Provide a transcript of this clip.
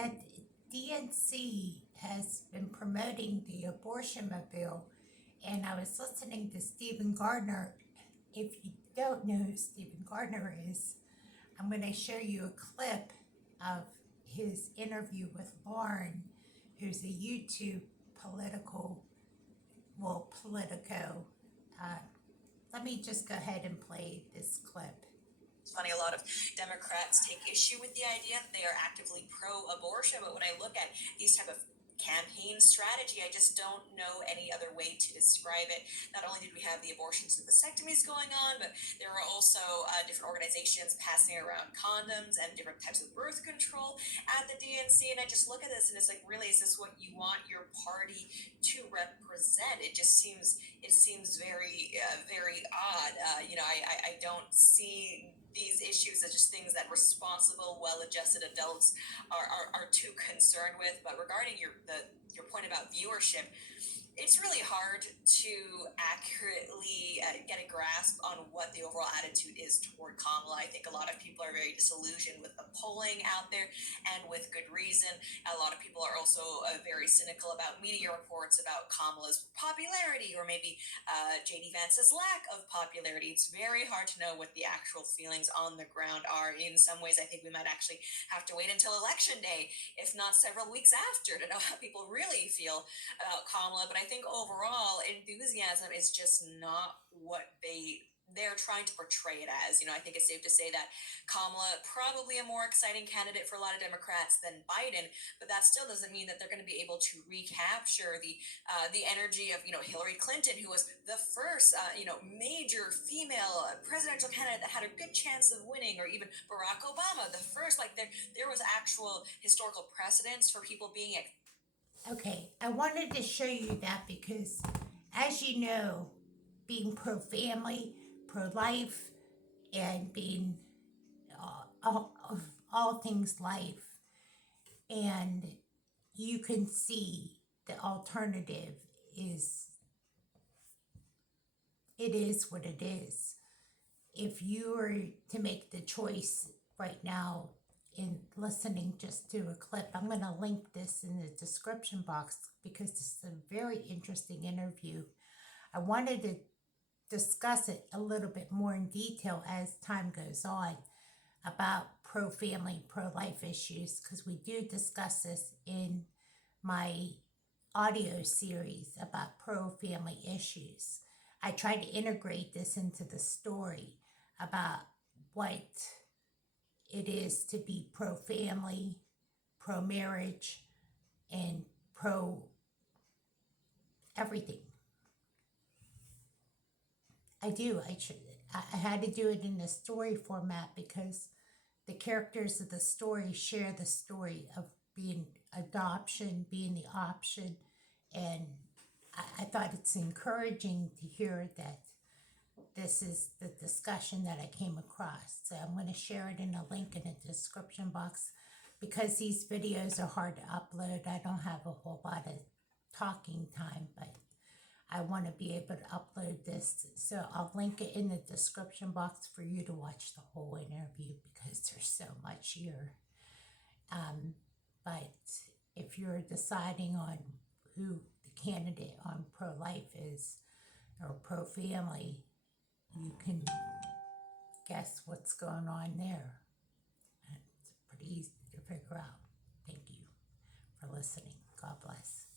that DNC has been promoting the abortion bill, and I was listening to Stephen Gardner. If you don't know who Stephen Gardner is, I'm going to show you a clip of his interview with Lauren, who's a YouTube Politico. Let me just go ahead and play this clip. It's funny, a lot of Democrats take issue with the idea that they are actively pro-abortion, but when I look at these type of campaign strategy, I just don't know any other way to describe it. Not only did we have the abortions and vasectomies going on, but there were also different organizations passing around condoms and different types of birth control at the DNC. And I just look at this and it's like, really, is this what you want your party to represent? It seems very odd. I don't see these issues as just things that responsible, well-adjusted adults are too concerned with. But regarding your point about viewership, it's really hard to accurately get a grasp on what the overall attitude is toward Kamala. I think a lot of people are very disillusioned with the polling out there, and with good reason. A lot of people are also very cynical about media reports about Kamala's popularity, or maybe J.D. Vance's lack of popularity. It's very hard to know what the actual feelings on the ground are. In some ways, I think we might actually have to wait until Election Day, if not several weeks after, to know how people really feel about Kamala. But I think overall enthusiasm is just not what they're trying to portray it as. I think it's safe to say that Kamala probably a more exciting candidate for a lot of Democrats than Biden, but that still doesn't mean that they're going to be able to recapture the energy of Hillary Clinton, who was the first major female presidential candidate that had a good chance of winning, or even Barack Obama, the first. Like there was actual historical precedence for people being Okay, I wanted to show you that because, as you know, being pro-family, pro-life, and being all things life, and you can see the alternative is, it is what it is. If you were to make the choice right now in listening just to a clip, I'm going to link this in the description box because this is a very interesting interview. I wanted to discuss it a little bit more in detail as time goes on about pro-family, pro-life issues, because we do discuss this in my audio series about pro-family issues. I try to integrate this into the story about what it is to be pro-family, pro-marriage, and pro-everything. I had to do it in the story format because the characters of the story share the story of being adoption, being the option, and I thought it's encouraging to hear that this is the discussion that I came across. So I'm going to share it in a link in the description box because these videos are hard to upload. I don't have a whole lot of talking time, but I want to be able to upload this. So I'll link it in the description box for you to watch the whole interview because there's so much here. But if you're deciding on who the candidate on pro-life is or pro-family, you can guess what's going on there. It's pretty easy to figure out. Thank you for listening. God bless.